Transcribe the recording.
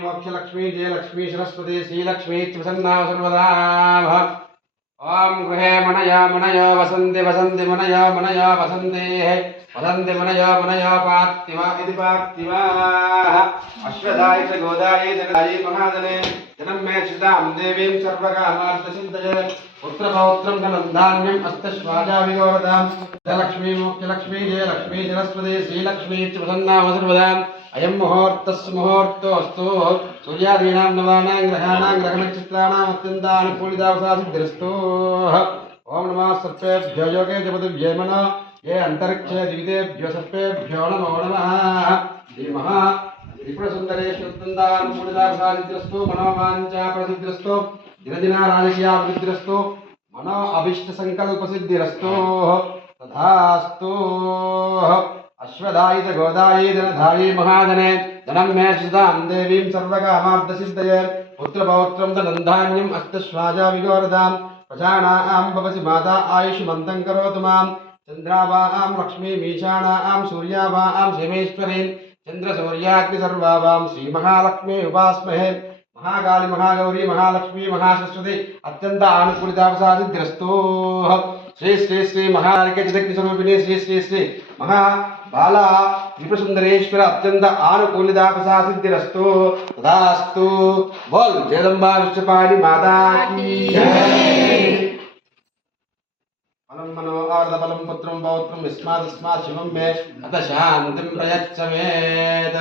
मोक्षलक्ष्मी, जयलक्ष्मी, सरस्वती, श्रीलक्ष्मी प्रसन्ना सर्वदा ॐ गृहे मनय मनय, वसन्ति वसन्ति, मनय मनय, वसन्ति। वसन्ति, मनय मनय, पार्थिवा इति पार्थिवाः। अश्वदाय च गोदाय, जगदाय महादने जनं मे क्षितां देवीं सर्वकामार्थसिद्धये। पुत्रपौत्रं धनं धान्यम् अस्तश्वाजाविगौरतां लक्ष्मी मोक्षलक्ष्मी, जयलक्ष्मी, सरस्वती, श्रीलक्ष्मी च అయం ముహూర్తస్ ముహూర్తోస్తు సూర్యాదీనాం నవానాం గ్రహాణాం గ్రహనక్షత్రాణాం అత్యంత దృష్టో ఓం నమ సత్వేభ్యో యోగే జపతిభ్యేమన ఏ అంతరిక్షే దివితేభ్యో సత్వేభ్యో నమో నమ ధీమః త్రిపురసుందరేషు అత్యంతానుకూలితావసాసిద్ధిరస్తు మనోవాంఛాప్రసిద్ధిరస్తు దినదిన రాజకీయాభిద్ధిరస్తు మనో అభిష్ట సంకల్ప अश्वदायि च गोदायि धनधायि महाधने धनं मे सुतां देवीं सर्वकामाब्धसिद्धये, पुत्रपौत्रं धनन्धान्यम् अस्तश्वाजा विगोरदां प्रजानां भवसि माता आयुष्मन्तं करोतु माँ चन्द्रावां लक्ष्मीमीशानां सूर्यावां शिवेश्वरीं चन्द्रसूर्याग्निसर्वावां श्रीमहालक्ष्मी उपास्महे, महाकाली महागौरी महालक्ष्मी महासरस्वती अत्यंत अनुकूलितावसादिद्रस्तु శ్రీ శ్రీ శ్రీ మహారికచక్తి స్వరూపిణి శ్రీ శ్రీ శ్రీ మహా బాల నృపసుందరేశ్వర అత్యంత ఆనుకూలిదాపసా సిద్ధిరస్తు తదాస్తు. బోల్. జగదంబా విశ్వపాణి మాతాకి ఫలం మనోహారద ఫలం పుత్రం పౌత్రం యస్మాదస్మాత్ శివం మే. అత శాంతిం ప్రయచ్చమేత